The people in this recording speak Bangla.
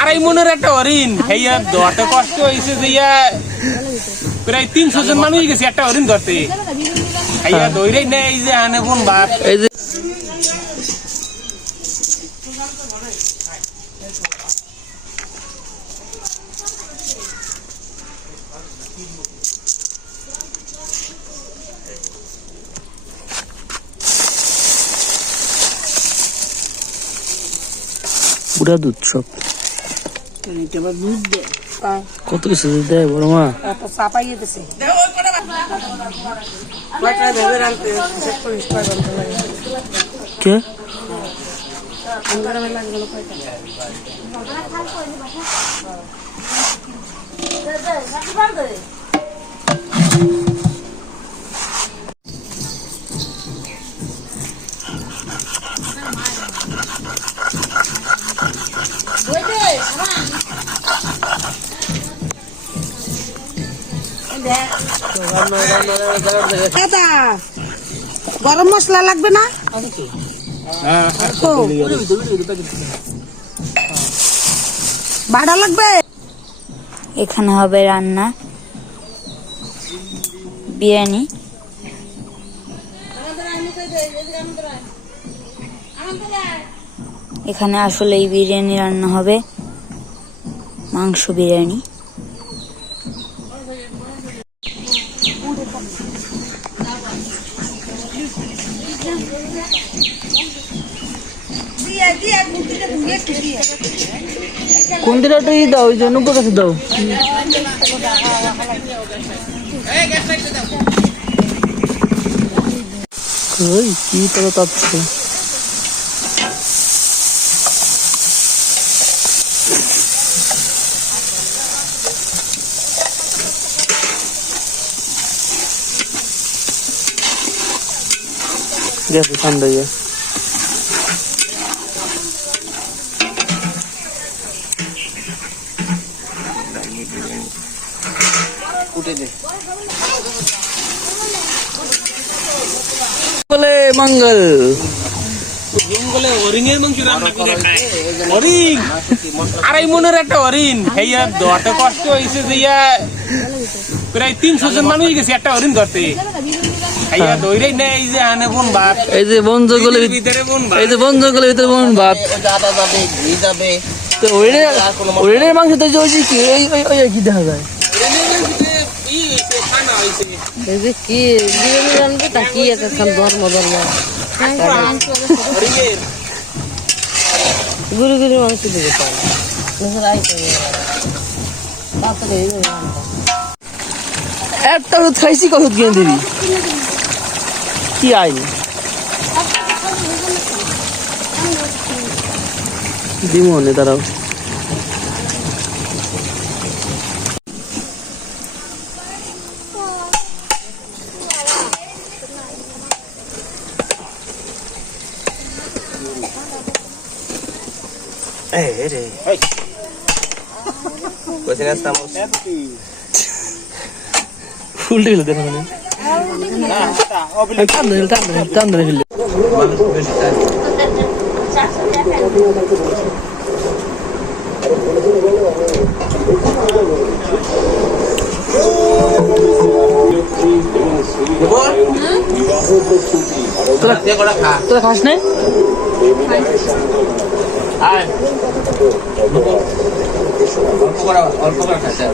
আড়াই মনের একটা হরিণ। হেয়া ধরতে কষ্ট হয়েছে যে ইয়া প্রায় তিনশো জন মানুষ গেছে একটা হরিণ ধরতে। হেয়া ধরে নেই যে আনে কোন বাপ। এই যে পুরা দুধ সব। কত কিছু দেয় বড় মা? কে? দাদা গরম মশলা লাগবে না? ভাড়া লাগবে? এখানে হবে রান্না। বিরিয়ানি। এখানে আসলে এই বিরিয়ানি রান্না হবে। মাংস বিরিয়ানি। কোন দিনটা ই দাও ওই জন্য কাছে দাও। কি তারা তাচ্ছে গেছে ঠান্ডা ইয়ে বলে মঙ্গল জঙ্গলে হরিণের মাংস রান্না করে খায় হরিণ আড়াই মনের একটা হরিণ। হেয়া ধরতে কষ্ট হয়েছে যে ইয়া। প্রায় তিনশো জন মানুষ গেছে একটা হরিণ ধরতে। এই যে বন জঙ্গলের ভিতরে ভিতরে এই যে বন জঙ্গলের ভিতরে বন ভাত। আদা যাবে ঘি যাবে। তো ওইটার ওইটার মাংস তো ওই যে কি ওই ওই ওই কি দেখা যায়। কি বিরিয়ানি রানবে তা কি একটা খান ধর্ম ধর্ম। গুরু গুরু মাংস দিবে একটা খাইছি কত কিনে দিবি। কি আইন। দিমনে দাঁড়াও। ফুলটা গেলে দেখো তোরা খাস নাই অল্প করে খাচ্ছে